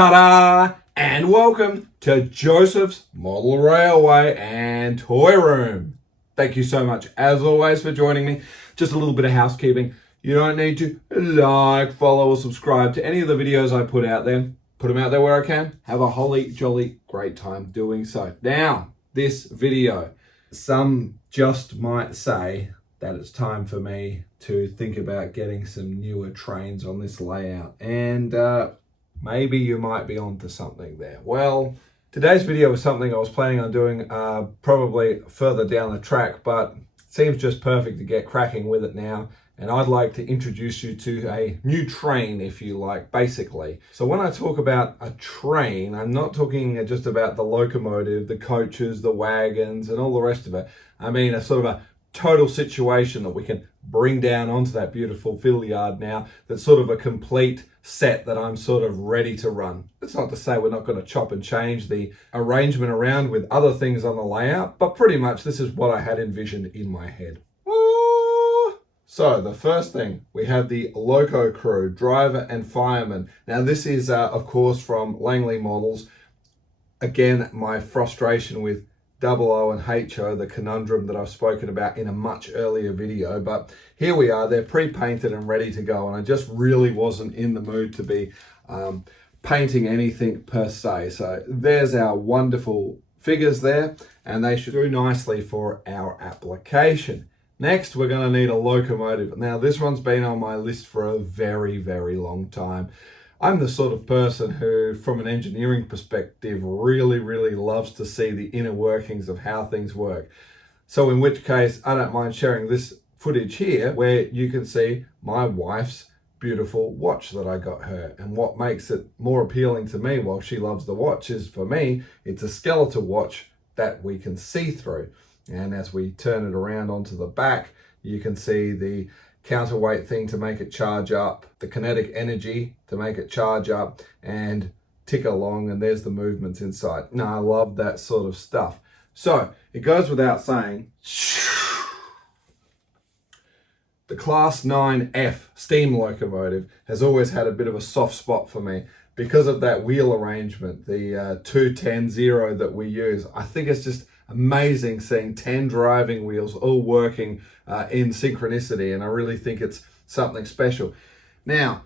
Ta-da! And welcome to Josef's Model Railway and Toy Room. Thank you so much, as always, for joining me. Just a little bit of housekeeping. You don't need to like, follow, or subscribe to any of the videos I put out there. Put them out there where I can. Have a holly jolly great time doing so. Now, this video. Some just might say that it's time for me to think about getting some newer trains on this layout. And maybe you might be onto something there. Well, today's video was something I was planning on doing probably further down the track, but it seems just perfect to get cracking with it now. And I'd like to introduce you to a new train, if you like, basically. So when I talk about a train, I'm not talking just about the locomotive, the coaches, the wagons, and all the rest of it. I mean a sort of a total situation that we can bring down onto that beautiful fiddle yard now. That's sort of a complete set that I'm sort of ready to run. It's not to say we're not going to chop and change the arrangement around with other things on the layout, but pretty much this is what I had envisioned in my head. So the first thing, we have the loco crew, driver and fireman. Now this is, of course, from Langley Models. Again, my frustration with 00 and HO, the conundrum that I've spoken about in a much earlier video. But here we are, they're pre-painted and ready to go. And I just really wasn't in the mood to be painting anything per se. So there's our wonderful figures there, and they should do nicely for our application. Next, we're going to need a locomotive. Now, this one's been on my list for a very, very long time. I'm the sort of person who, from an engineering perspective, really, really loves to see the inner workings of how things work. So in which case, I don't mind sharing this footage here where you can see my wife's beautiful watch that I got her. And what makes it more appealing to me, while she loves the watch, is for me, it's a skeletal watch that we can see through. And as we turn it around onto the back, you can see the counterweight thing to make it charge up, the kinetic energy to make it charge up and tick along, and there's the movements inside. Now, I love that sort of stuff. So it goes without saying, the Class 9F steam locomotive has always had a bit of a soft spot for me because of that wheel arrangement, the 210-0 that we use. I think it's just amazing seeing 10 driving wheels all working in synchronicity, and I really think it's something special. Now,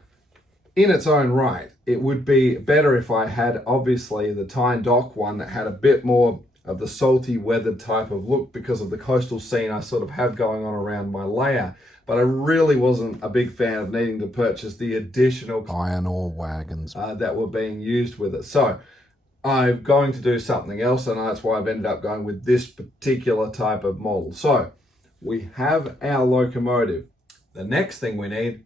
in its own right, it would be better if I had, obviously, the Tyne Dock one that had a bit more of the salty weathered type of look because of the coastal scene I sort of have going on around my layout. But I really wasn't a big fan of needing to purchase the additional iron ore wagons that were being used with it. So I'm going to do something else, and that's why I've ended up going with this particular type of model. So we have our locomotive. The next thing we need,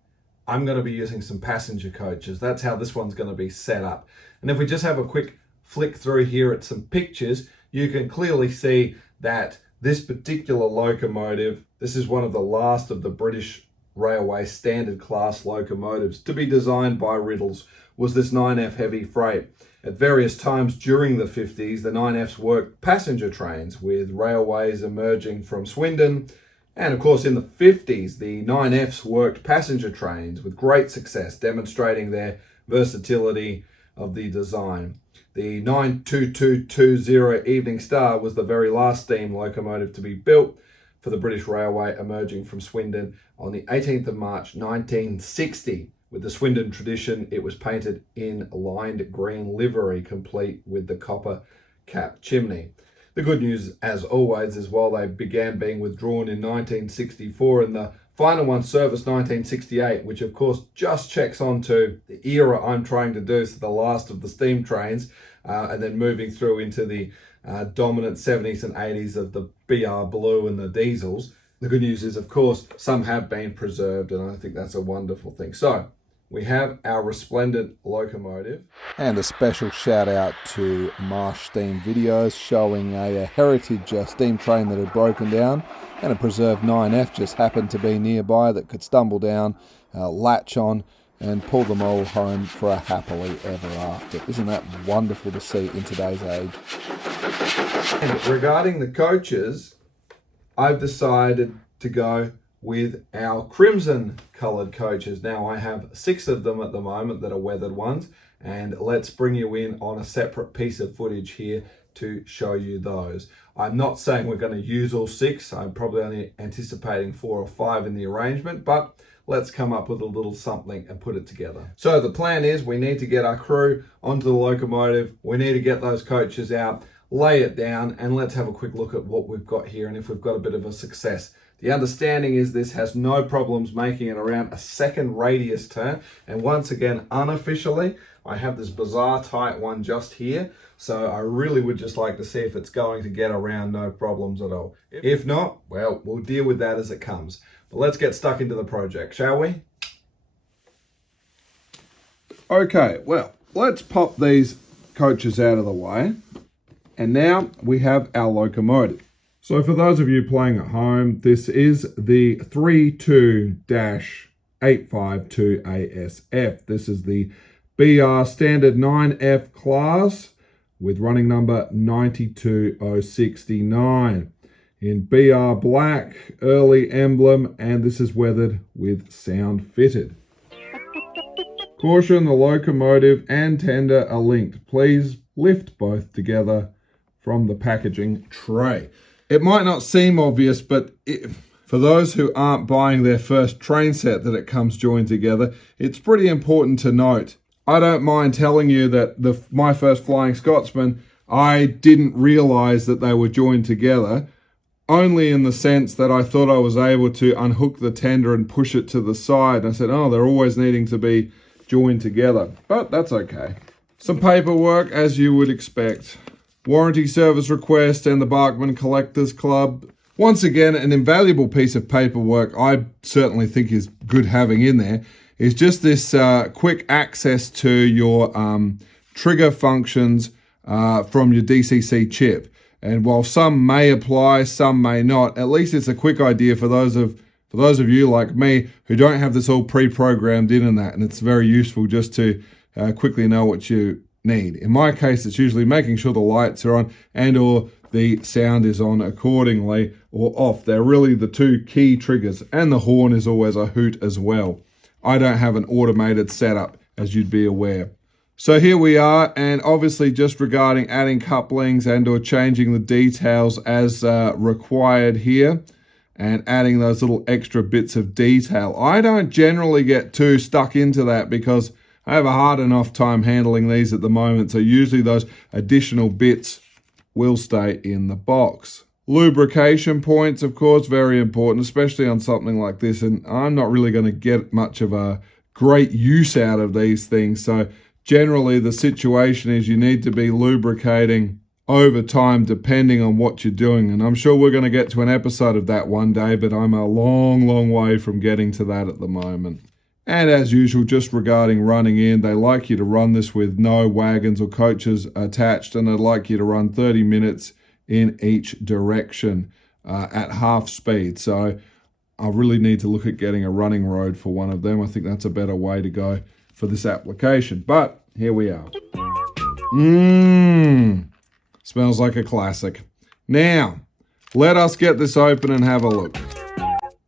I'm going to be using some passenger coaches. That's how this one's going to be set up. And if we just have a quick flick through here at some pictures, you can clearly see that this particular locomotive, this is one of the last of the British Railway standard class locomotives to be designed by Riddles, was this 9F heavy freight. At various times during the 50s, the 9Fs worked passenger trains with railways emerging from Swindon. And of course, in the 50s, the 9Fs worked passenger trains with great success, demonstrating their versatility of the design. The 92220 Evening Star was the very last steam locomotive to be built for the British Railway, emerging from Swindon on the 18th of March 1960. With the Swindon tradition, it was painted in lined green livery, complete with the copper cap chimney. The good news, as always, is while they began being withdrawn in 1964 and the final one serviced 1968, which of course just checks onto the era I'm trying to do, so the last of the steam trains, and then moving through into the dominant 70s and 80s of the BR Blue and the diesels. The good news is, of course, some have been preserved, and I think that's a wonderful thing. So we have our resplendent locomotive. And a special shout out to Marsh Steam Videos, showing a heritage steam train that had broken down, and a preserved 9F just happened to be nearby that could stumble down, latch on, and pull them all home for a happily ever after. Isn't that wonderful to see in today's age? And regarding the coaches, I've decided to go with our crimson coloured coaches. Now I have 6 of them at the moment that are weathered ones, and let's bring you in on a separate piece of footage here to show you those. I'm not saying we're going to use all 6. I'm probably only anticipating 4 or 5 in the arrangement, but let's come up with a little something and put it together. So the plan is we need to get our crew onto the locomotive. We need to get those coaches out, lay it down, and let's have a quick look at what we've got here and if we've got a bit of a success. The understanding is this has no problems making it around a second radius turn. And once again, unofficially, I have this bizarre tight one just here. So I really would just like to see if it's going to get around no problems at all. If not, well, we'll deal with that as it comes. But let's get stuck into the project, shall we? Okay, well, let's pop these coaches out of the way. And now we have our locomotive. So for those of you playing at home, this is the 32-852ASF. This is the BR Standard 9F class with running number 92069 in BR black, early emblem, and this is weathered with sound fitted. Caution, the locomotive and tender are linked. Please lift both together from the packaging tray. It might not seem obvious, but for those who aren't buying their first train set that it comes joined together, it's pretty important to note. I don't mind telling you that my first Flying Scotsman, I didn't realize that they were joined together, only in the sense that I thought I was able to unhook the tender and push it to the side. And I said, oh, they're always needing to be joined together, but that's okay. Some paperwork, as you would expect. Warranty service request and the Bachmann Collectors Club. Once again, an invaluable piece of paperwork I certainly think is good having in there is just this quick access to your trigger functions from your DCC chip. And while some may apply, some may not, at least it's a quick idea for those of you like me who don't have this all pre-programmed in and that, and it's very useful just to quickly know what you need. In my case, it's usually making sure the lights are on and or the sound is on accordingly or off. They're really the 2 key triggers, and the horn is always a hoot as well. I don't have an automated setup, as you'd be aware. So here we are, and obviously just regarding adding couplings and or changing the details as required here, and adding those little extra bits of detail. I don't generally get too stuck into that because I have a hard enough time handling these at the moment, so usually those additional bits will stay in the box. Lubrication points, of course, very important, especially on something like this, and I'm not really going to get much of a great use out of these things, so generally the situation is you need to be lubricating over time depending on what you're doing, and I'm sure we're going to get to an episode of that one day, but I'm a long way from getting to that at the moment. And as usual, just regarding running in, they like you to run this with no wagons or coaches attached, and they'd like you to run 30 minutes in each direction at half speed. So I really need to look at getting a running road for one of them. I think that's a better way to go for this application. But here we are. Smells like a classic. Now, let us get this open and have a look.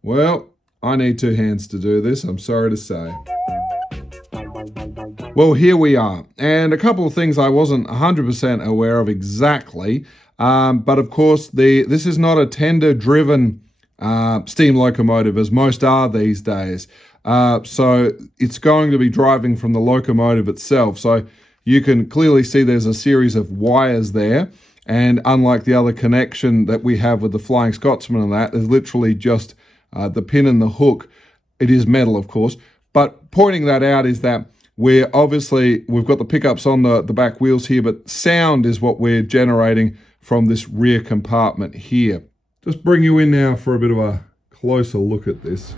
Well, I need 2 hands to do this, I'm sorry to say. Well, here we are. And a couple of things I wasn't 100% aware of exactly. But of course, this is not a tender-driven steam locomotive, as most are these days. So it's going to be driving from the locomotive itself. So you can clearly see there's a series of wires there. And unlike the other connection that we have with the Flying Scotsman and that, there's literally just the pin and the hook. It is metal, of course, but pointing that out is that we've got the pickups on the back wheels here, but sound is what we're generating from this rear compartment here. Just bring you in now for a bit of a closer look at this.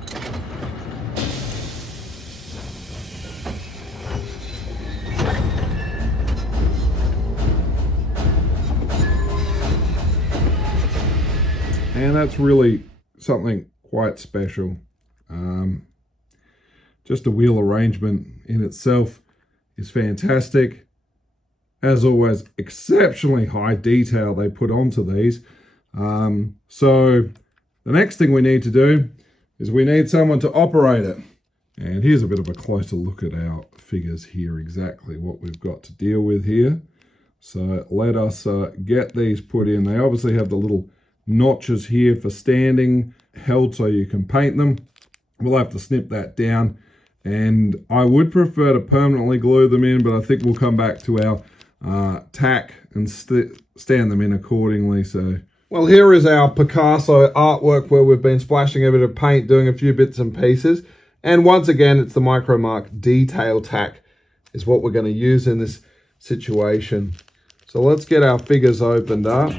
And that's really something quite special. Just the wheel arrangement in itself is fantastic. As always, exceptionally high detail they put onto these. So the next thing we need to do is we need someone to operate it. And here's a bit of a closer look at our figures here, exactly what we've got to deal with here. So let us get these put in. They obviously have the little notches here for standing, held so you can paint them. We'll have to snip that down. And I would prefer to permanently glue them in, but I think we'll come back to our tack and stand them in accordingly. So, well, here is our Picasso artwork where we've been splashing a bit of paint, doing a few bits and pieces. And once again, it's the Micromark detail tack is what we're going to use in this situation. So let's get our figures opened up.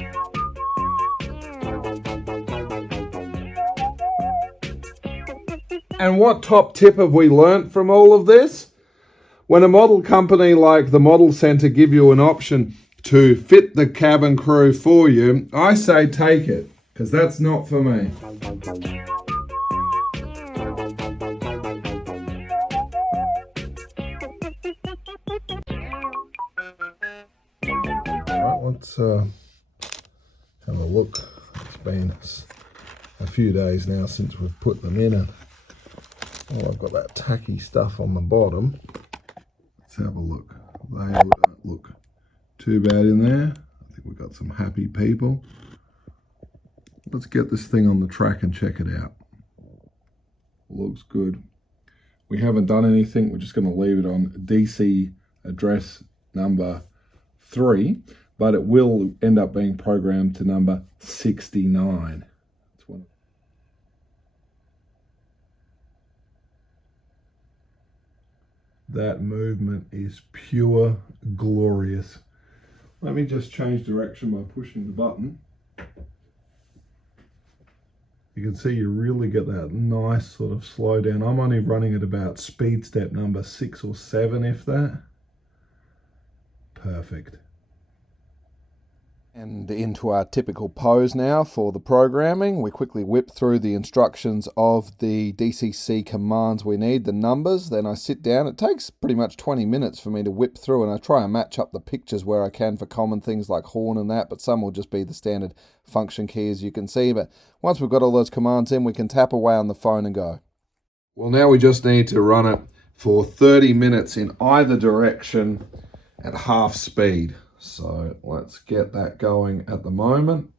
And what top tip have we learnt from all of this? When a model company like the Model Centre give you an option to fit the cabin crew for you, I say take it, because that's not for me. Let's have a look. It's been a few days now since we've put them in, and I've got that tacky stuff on the bottom. Let's have a look. They don't look too bad in there. I think we've got some happy people. Let's get this thing on the track and check it out. Looks good. We haven't done anything. We're just going to leave it on DC address number 3. But it will end up being programmed to number 69. That movement is pure glorious. Let me just change direction by pushing the button. You can see you really get that nice sort of slow down. I'm only running at about speed step number 6 or 7, if that. Perfect. And into our typical pose now for the programming. We quickly whip through the instructions of the DCC commands we need, the numbers. Then I sit down. It takes pretty much 20 minutes for me to whip through, and I try and match up the pictures where I can for common things like horn and that, but some will just be the standard function key, as you can see. But once we've got all those commands in, we can tap away on the phone and go. Well, now we just need to run it for 30 minutes in either direction at half speed. So let's get that going at the moment.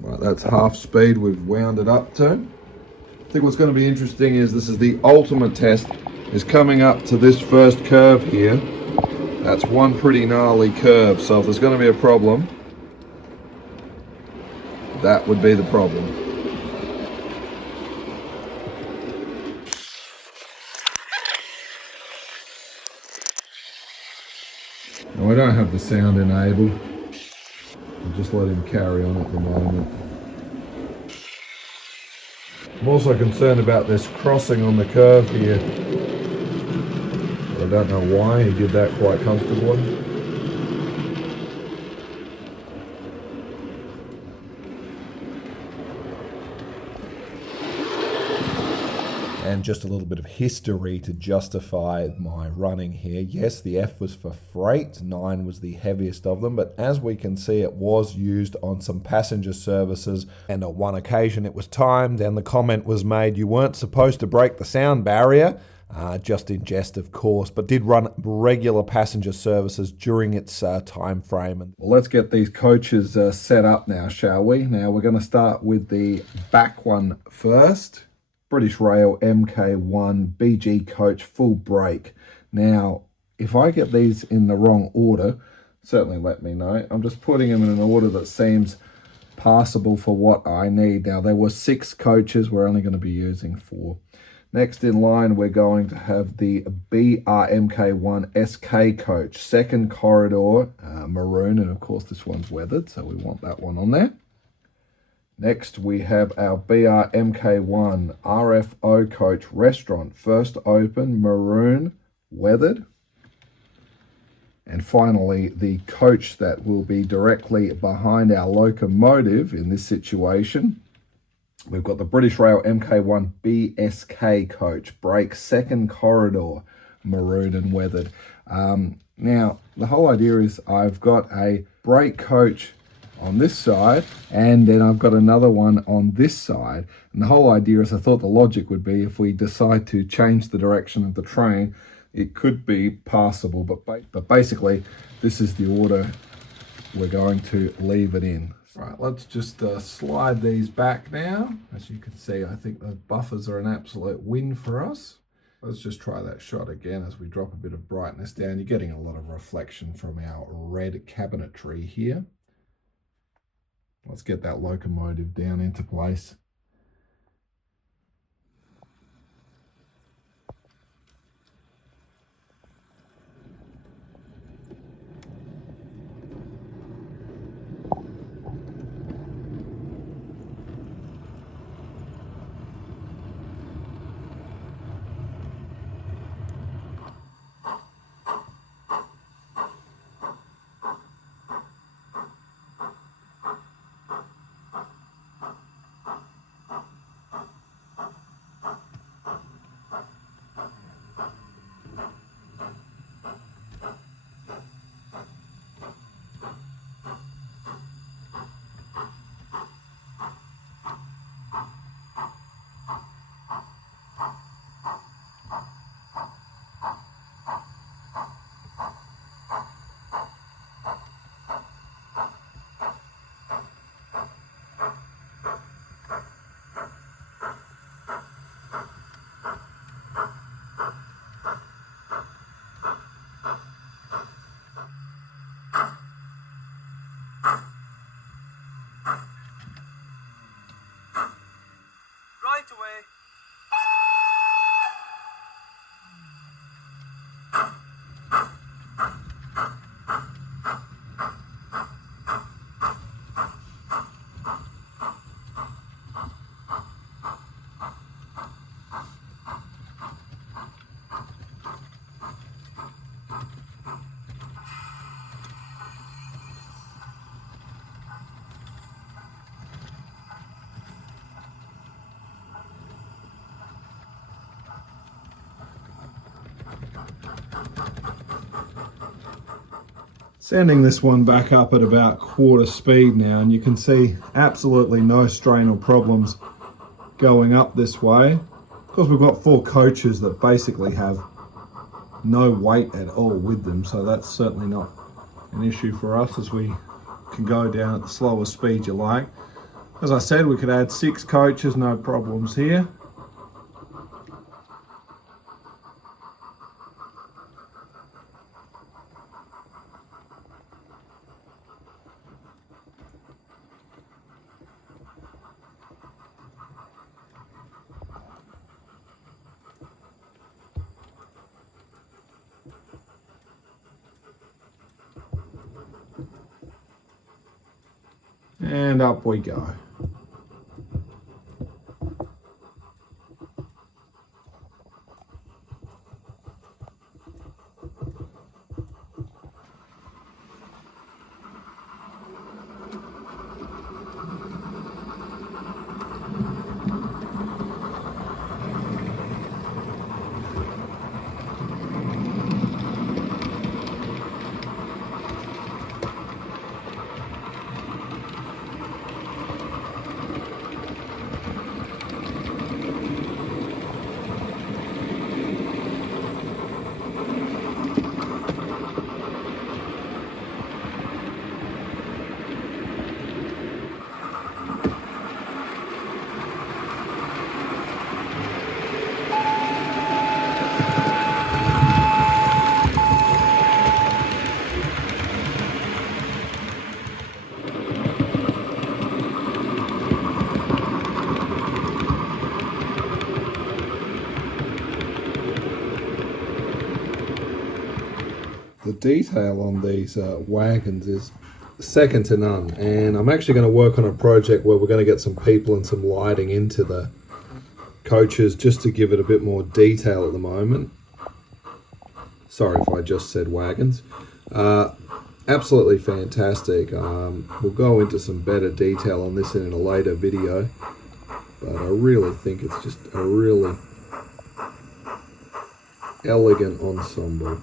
Right, that's half speed we've wound it up to. I think what's going to be interesting is this is the ultimate test, is coming up to this first curve here. That's one pretty gnarly curve, so if there's going to be a problem, that would be the problem. Now, I don't have the sound enabled. I'll just let him carry on at the moment. I'm also concerned about this crossing on the curve here. I don't know why he did that quite comfortably. And just a little bit of history to justify my running here. Yes, the F was for freight, 9 was the heaviest of them, but as we can see, it was used on some passenger services, and on one occasion it was timed, and the comment was made, you weren't supposed to break the sound barrier, just in jest, of course, but did run regular passenger services during its time frame. Well, let's get these coaches set up now, shall we? Now we're going to start with the back one first. British Rail MK1 BG coach full brake. Now, if I get these in the wrong order, certainly let me know. I'm just putting them in an order that seems passable for what I need. Now, there were 6 coaches. We're only going to be using 4. Next in line, we're going to have the BRMK1 SK coach, second corridor, maroon, and of course this one's weathered, so we want that one on there. Next, we have our BRMK1 RFO coach restaurant, first open, maroon, weathered. And finally, the coach that will be directly behind our locomotive in this situation. We've got the British Rail MK1 BSK coach, brake, second corridor, maroon and weathered. Now, the whole idea is I've got a brake coach on this side, and then I've got another one on this side. And the whole idea is, I thought the logic would be, if we decide to change the direction of the train, it could be passable, but basically this is the order we're going to leave it in. All right, let's just slide these back now. As you can see, I think the buffers are an absolute win for us. Let's just try that shot again as we drop a bit of brightness down. You're getting a lot of reflection from our red cabinetry here. Let's get that locomotive down into place. Away. Sending this one back up at about quarter speed now, and you can see absolutely no strain or problems going up this way. Because we've got 4 coaches that basically have no weight at all with them, so that's certainly not an issue for us, as we can go down at the slowest speed you like. As I said, we could add 6 coaches, no problems here. And up we go. The detail on these wagons is second to none, and I'm actually going to work on a project where we're going to get some people and some lighting into the coaches just to give it a bit more detail at the moment. Sorry if I just said wagons. Absolutely fantastic. We'll go into some better detail on this in a later video, but I really think it's just a really elegant ensemble.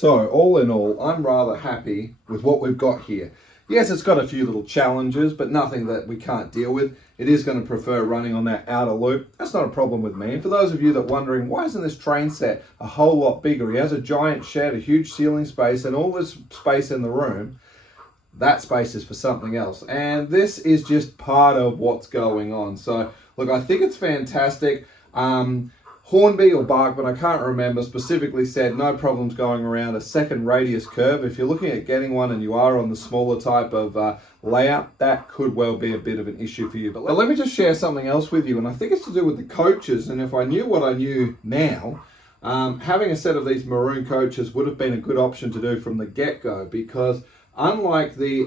So all in all, I'm rather happy with what we've got here. Yes, it's got a few little challenges, but nothing that we can't deal with. It is going to prefer running on that outer loop. That's not a problem with me. And for those of you that are wondering, why isn't this train set a whole lot bigger? He has a giant shed, a huge ceiling space, and all this space in the room. That space is for something else. And this is just part of what's going on. So, look, I think it's fantastic. Hornby or Bachmann, I can't remember, specifically said no problems going around a second radius curve. If you're looking at getting one and you are on the smaller type of layout, that could well be a bit of an issue for you. But let me just share something else with you, and I think it's to do with the coaches. And if I knew what I knew now, having a set of these maroon coaches would have been a good option to do from the get-go, because unlike the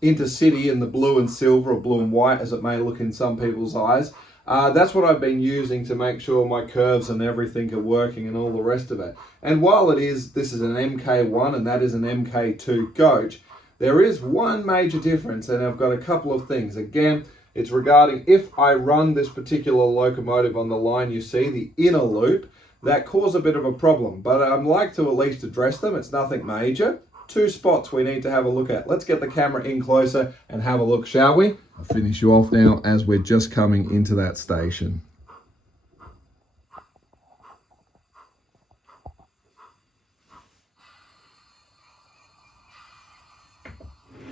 Intercity in the blue and silver, or blue and white as it may look in some people's eyes, that's what I've been using to make sure my curves and everything are working and all the rest of it. And while this is an MK1 and that is an MK2 coach, there is one major difference, and I've got a couple of things. Again, it's regarding if I run this particular locomotive on the line you see, the inner loop, that cause a bit of a problem. But I'd like to at least address them. It's nothing major. Two spots we need to have a look at. Let's get the camera in closer and have a look, shall we? I'll finish you off now as we're just coming into that station.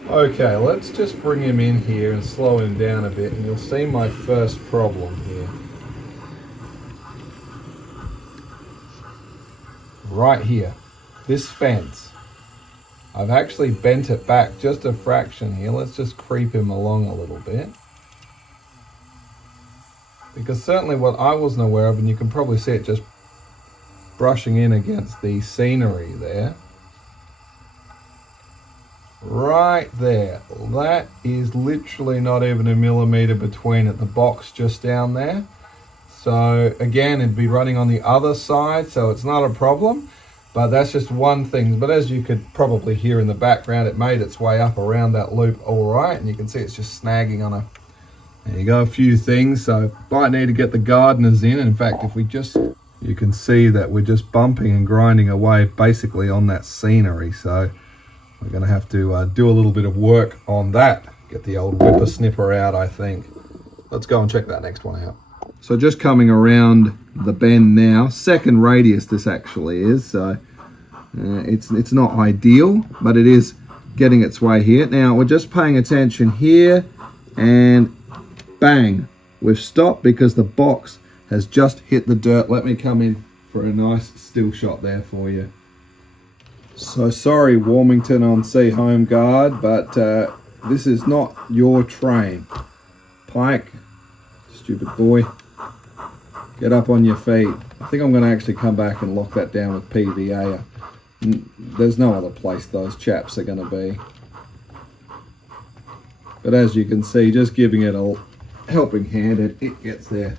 Okay, let's just bring him in here and slow him down a bit, and you'll see my first problem here. Right here, this fence. I've actually bent it back just a fraction here. Let's just creep him along a little bit. Because certainly what I wasn't aware of, and you can probably see it just brushing in against the scenery there. Right there. That is literally not even a millimeter between it. The box just down there. So again, it'd be running on the other side, so it's not a problem. But that's just one thing. But as you could probably hear in the background, it made its way up around that loop all right. And you can see it's just snagging on there you go, a few things. So might need to get the gardeners in. In fact, if we just, you can see that we're just bumping and grinding away basically on that scenery. So we're going to have to do a little bit of work on that. Get the old whipper snipper out, I think. Let's go and check that next one out. So just coming around the bend now, second radius this actually is, so it's not ideal, but it is getting its way here. Now we're just paying attention here, and bang, we've stopped because the box has just hit the dirt. Let me come in for a nice still shot there for you. So sorry Warmington on Sea Home Guard, but this is not your train. Pike, stupid boy. Get up on your feet. I think I'm going to actually come back and lock that down with PVA. There's no other place those chaps are going to be. But as you can see, just giving it a helping hand, and it gets there.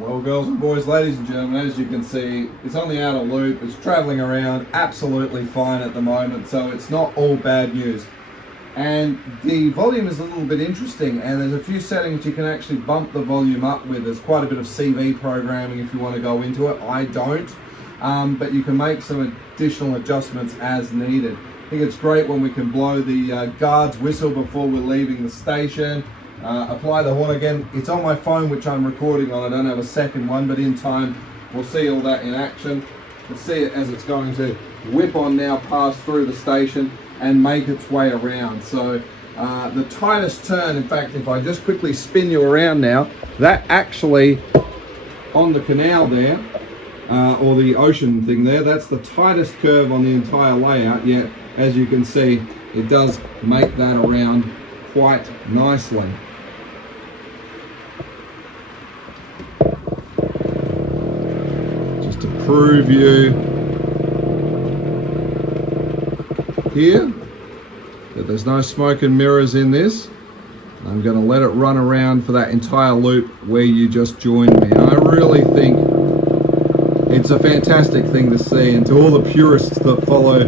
Well, girls and boys, ladies and gentlemen, as you can see, it's on the outer loop, it's traveling around absolutely fine at the moment, so it's not all bad news. And the volume is a little bit interesting, and there's a few settings you can actually bump the volume up with. There's quite a bit of CV programming if you want to go into it. I don't, but you can make some additional adjustments as needed. I think it's great when we can blow the guard's whistle before we're leaving the station. Apply the horn again. It's on my phone, which I'm recording on. I don't have a second one, but in time we'll see all that in action. We'll see it as it's going to whip on now, pass through the station and make its way around. So the tightest turn, in fact, if I just quickly spin you around now, that actually on the canal there, or the ocean thing there, that's the tightest curve on the entire layout, yet as you can see, it does make that around quite nicely. Just to prove you here that there's no smoke and mirrors in this, I'm going to let it run around for that entire loop where you just joined me. And I really think it's a fantastic thing to see, and to all the purists that follow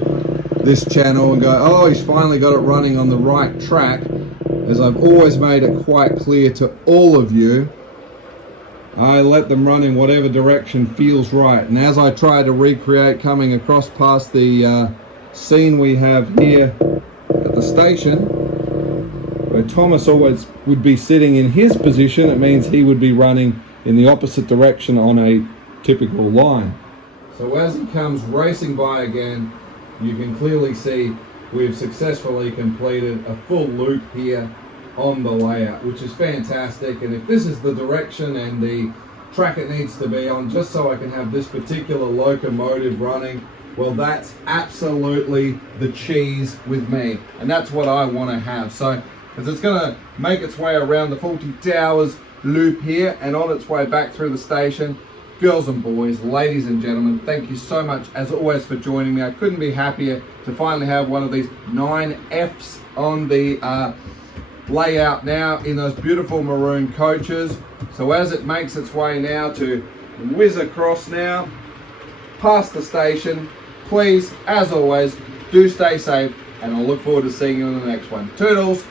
this channel and go, oh, he's finally got it running on the right track, as I've always made it quite clear to all of you, I let them run in whatever direction feels right. And as I try to recreate coming across past the scene we have here at the station, where Thomas always would be sitting in his position, it means he would be running in the opposite direction on a typical line. So as he comes racing by again, you can clearly see we've successfully completed a full loop here on the layout, which is fantastic. And if this is the direction and the track it needs to be on, just so I can have this particular locomotive running, well, that's absolutely the cheese with me, and that's what I want to have. So as it's going to make its way around the 40 Towers loop here and on its way back through the station, girls and boys, ladies and gentlemen, thank you so much as always for joining me. I couldn't be happier to finally have one of these 9Fs on the layout now in those beautiful maroon coaches. So as it makes its way now to whiz across now past the station, please, as always, do stay safe, and I'll look forward to seeing you in the next one. Toodles!